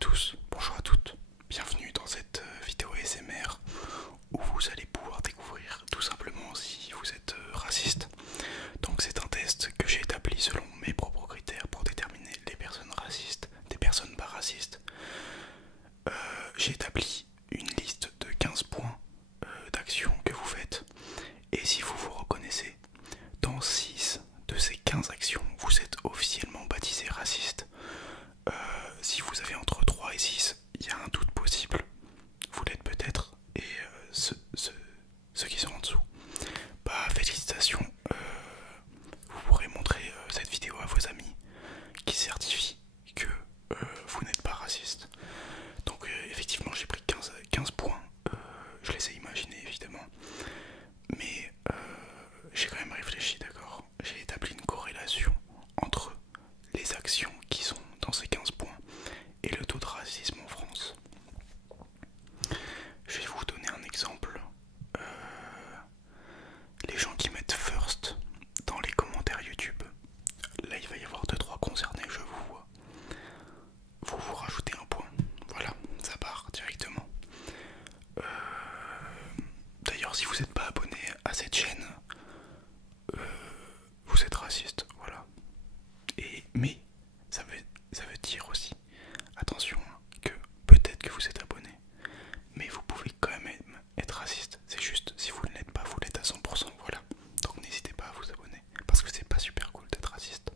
tous, bonjour à toutes, bienvenue dans cette vidéo ASMR où vous allez pouvoir découvrir tout simplement si vous êtes raciste. Donc c'est un test que j'ai établi selon mes propres critères pour déterminer les personnes racistes des personnes pas racistes. J'ai établi une liste de 15 points d'actions que vous faites et si vous vous reconnaissez dans 6 de ces 15 actions, vous êtes officiellement baptisé raciste. Si vous avez entre 3 et 6, il y a un doute possible. Vous l'êtes peut-être. Et ceux qui sont en dessous, bah félicitations. Vous pourrez montrer cette vidéo à vos amis qui certifient que vous n'êtes pas raciste. Donc effectivement j'ai pris 15 points. Je les ai imaginés évidemment. Mais j'ai quand même réfléchi, d'accord. J'ai établi une corrélation entre les actions qui sont dans ces 15 points et le taux de racisme en France. Je vais vous donner un exemple. Les gens qui mettent first dans les commentaires YouTube, là il va y avoir 2-3 concernés, je vous vois. Vous vous rajoutez un point. Voilà, ça part directement. D'ailleurs, si vous n'êtes pas abonné à cette chaîne, vous êtes raciste, voilà. Mais ça veut dire aussi, attention, que peut-être que vous êtes abonné, mais vous pouvez quand même être raciste. C'est juste, si vous ne l'êtes pas, vous l'êtes à 100%, voilà. Donc n'hésitez pas à vous abonner, parce que c'est pas super cool d'être raciste.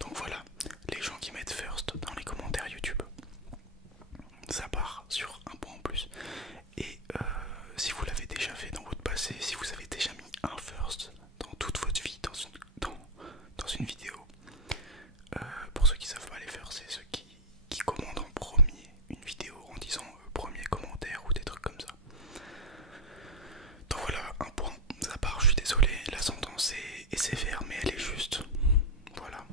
Donc voilà, les gens qui mettent first dans les commentaires YouTube, ça part sur un point en plus. Et si vous l'avez déjà fait dans votre passé, si vous avez déjà mis un first dans toute votre vie, dans une vidéo, pour ceux qui savent pas les faire, c'est ceux qui commandent en premier une vidéo en disant premier commentaire ou des trucs comme ça. Donc voilà, un point, ça part, je suis désolé, la sentence est sévère mais elle est juste. Voilà.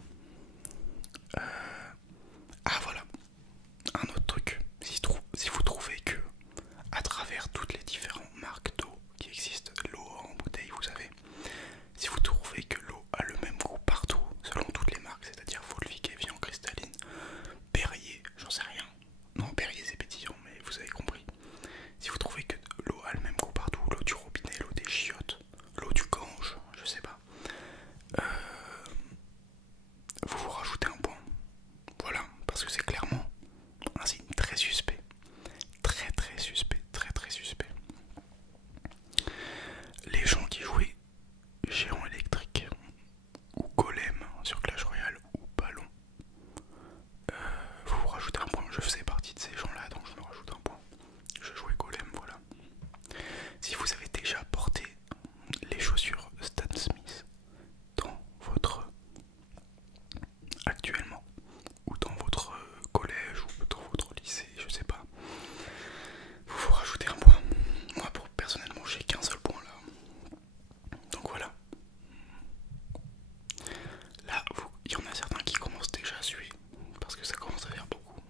Ah voilà, un autre truc, si vous trouvez que à travers toutes les différentes marques d'eau qui existent, l'eau en bouteille vous savez, si vous trouvez que l'eau a le même goût partout, selon toutes les marques, c'est-à-dire Volvic, Evian, Cristalline, Perrier, j'en sais rien. Non, Perrier c'est pétillant, mais vous avez compris. Si vous trouvez que l'eau a le même goût partout, l'eau du robinet, l'eau des chiottes, l'eau du Gange, je sais pas, vous vous rajoutez un point. Voilà, parce que c'est clairement un signe très suspect. Très très suspect, très très suspect. Les gens qui jouaient Géant électrique ou Golem sur Clash Royale ou Ballon, vous vous rajoutez un point. Je faisais partie de ces gens là, donc je me rajoute un point. Je jouais Golem, voilà. Si vous avez déjà porté les chaussures Stan Smith dans votre actuellement ou dans votre collège ou dans votre lycée, je sais pas, vous vous rajoutez un point. Moi personnellement j'ai qu'un seul point là. Donc voilà. Là il y en a certains qui commencent déjà à suer parce que ça commence à faire beaucoup.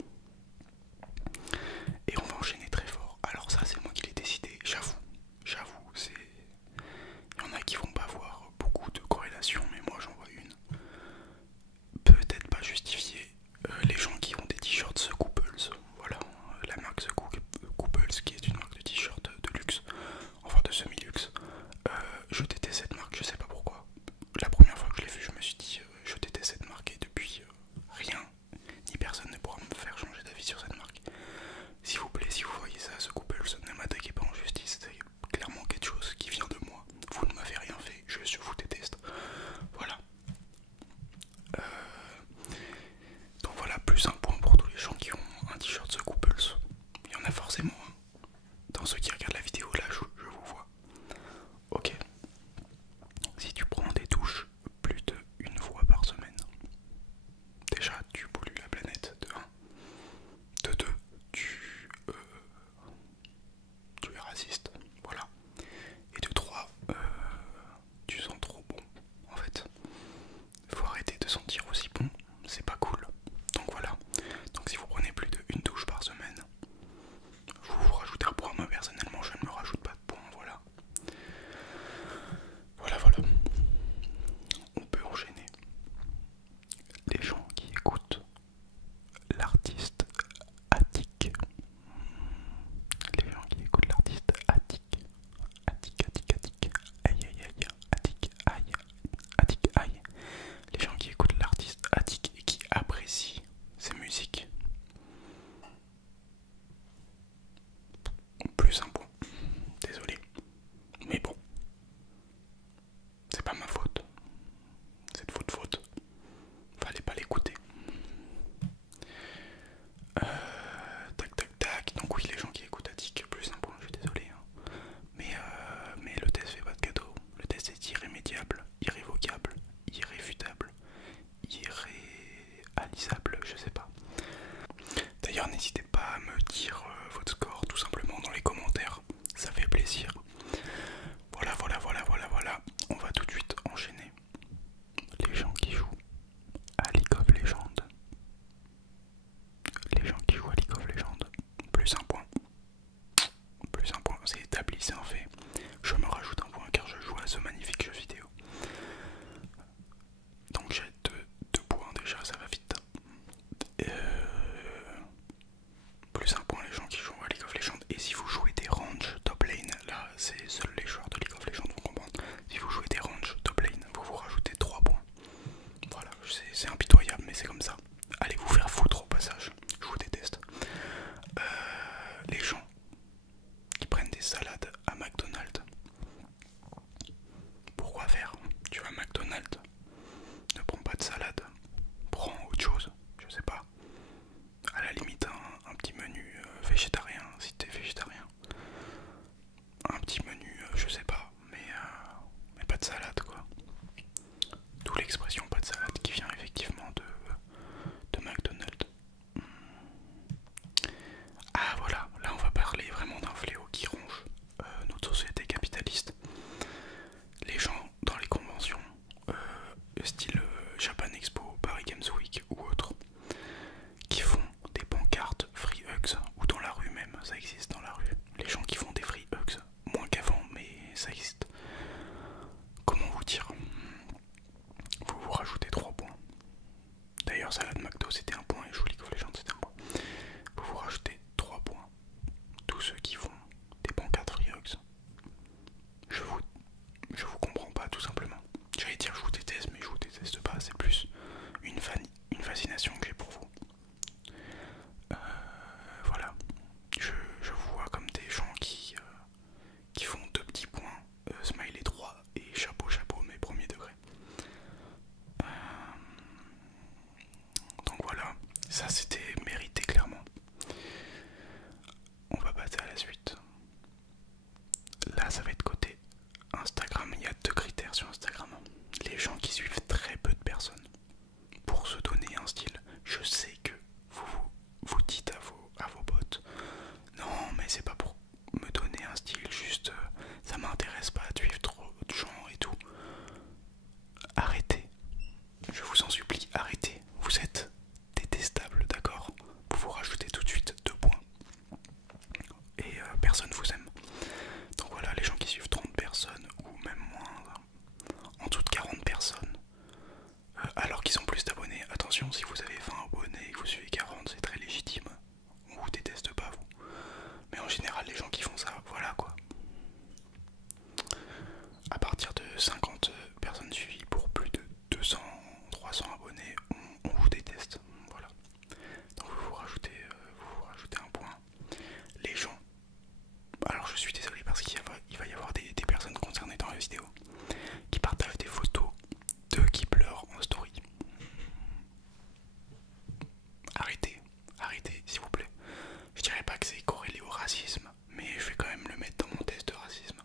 racisme, mais je vais quand même le mettre dans mon test de racisme.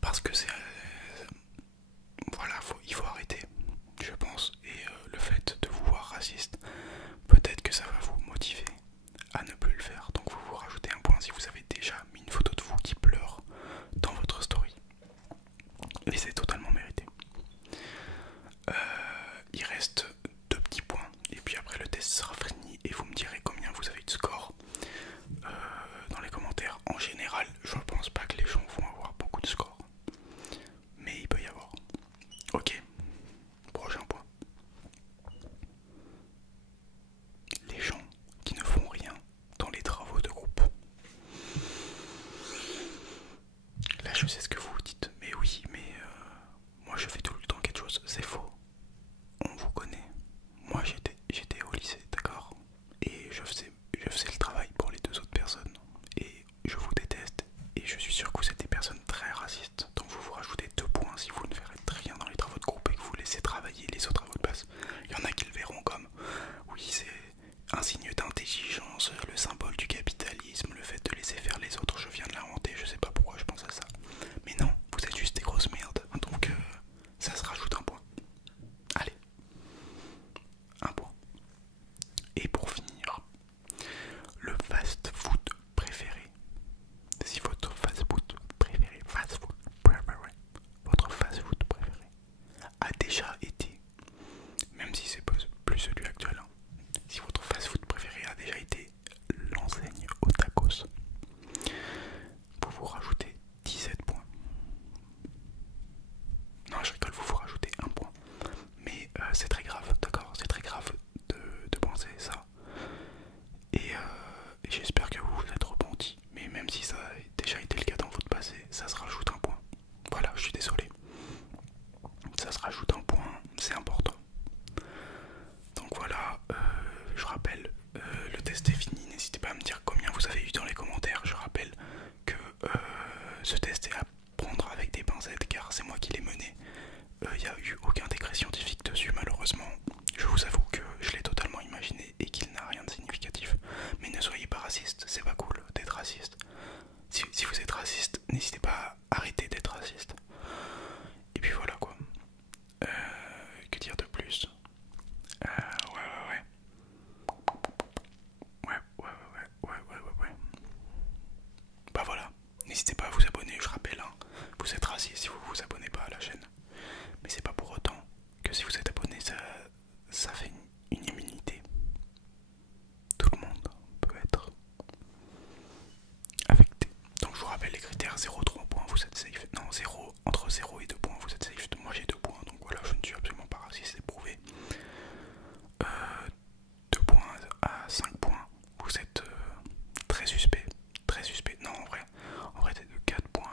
Parce que c'est... voilà, il faut arrêter, je pense. Et le fait de vous voir raciste, peut-être que ça va vous motiver à ne plus le faire. Donc vous vous rajoutez un point si vous avez déjà mis une photo de vous qui pleure dans votre story. Et c'est totalement mérité. Il reste 2 petits points. Et puis après le test sera fini et vous me direz combien vous avez de score dans les commentaires. En général, je pense pas que les gens vont avoir beaucoup de scores. Mais il peut y avoir. Ok. Prochain point. Les gens qui ne font rien dans les travaux de groupe. Là je sais ce que vous vous dites, mais oui, mais moi je fais tout le temps quelque chose, c'est faux. On vous connaît. Moi j'étais au lycée, d'accord, et je faisais le travail pour les 2 autres personnes. Et je vous déteste, et je suis sûr que vous êtes des personnes très racistes. Donc vous vous rajoutez 2 points si vous ne faites rien dans les travaux de groupe et que vous laissez travailler les autres à votre place. Il y en a qui le verront comme, oui c'est un signe d'intelligence, le symbole du capitalisme, le fait de laisser faire les autres, je viens de l'inventer, je sais pas pourquoi je pense à ça. Mais non, vous êtes juste des grosses merdes, donc ça se rajoute un point. Allez, un point. Et pour finir, le fast-food préféré. Si votre fast-food préféré, votre fast-food préféré a déjà été, même si c'est pas plus celui actuel, hein, si votre fast-food préféré a déjà été l'enseigne au tacos, vous vous rajoutez 17 points. Non, je rigole, vous rajoutez 1 point. Mais c'est très grave, d'accord? C'est très grave de penser ça. Et j'espère que vous vous êtes repenti. Mais même si ça a déjà été le cas dans votre passé, ça se rajoute 1 point. Voilà, je suis désolé. Ça se rajoute 1 point, c'est important. Donc voilà, je rappelle, le test est fini. N'hésitez pas à me dire combien vous avez eu dans les commentaires. Je rappelle que ce test est à prendre avec des pincettes car c'est moi qui l'ai mené. Il n'y a eu aucun décret scientifique dessus malheureusement. Je vous avoue que je l'ai totalement imaginé et qu'il n'a rien de significatif. Mais ne soyez pas raciste, c'est pas cool d'être raciste. Si vous êtes raciste, n'hésitez pas à arrêter d'être raciste. Et puis voilà quoi. Que dire de plus? Ouais. Bah voilà, n'hésitez pas à vous abonner, je rappelle, hein, vous êtes raciste si vous vous abonnez pas à la chaîne. Mais c'est pas pour autant que si vous êtes abonné, ça fait une immunité. Tout le monde peut être affecté. Donc je vous rappelle les critères, 0,3 points, vous êtes safe. Non, 0, entre 0 et 2 points, vous êtes safe. Moi j'ai 2 points, donc voilà, je ne suis absolument pas raciste, c'est prouvé. 2 points à 5 points, vous êtes très suspect. Très suspect, non en vrai de 4 points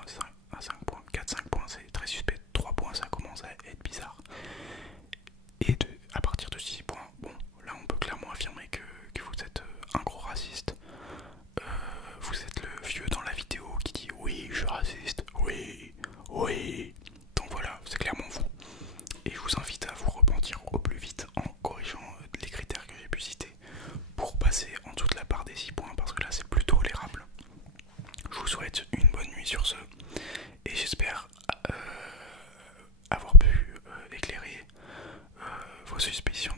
à 5 points, 4-5 points c'est très suspect, 3 points ça commence à être bizarre. Et à partir de 6 points, bon là on peut clairement affirmer que vous êtes un gros raciste. Vous êtes le vieux dans la vidéo qui dit oui je suis raciste, oui. Donc voilà, c'est clairement vous. Et je vous invite à vous repentir au plus vite en corrigeant les critères que j'ai pu citer pour passer en dessous de la barre des 6 points parce que là c'est plus tolérable. Je vous souhaite une bonne nuit sur ce et j'espère avoir pu éclairer vos suspicions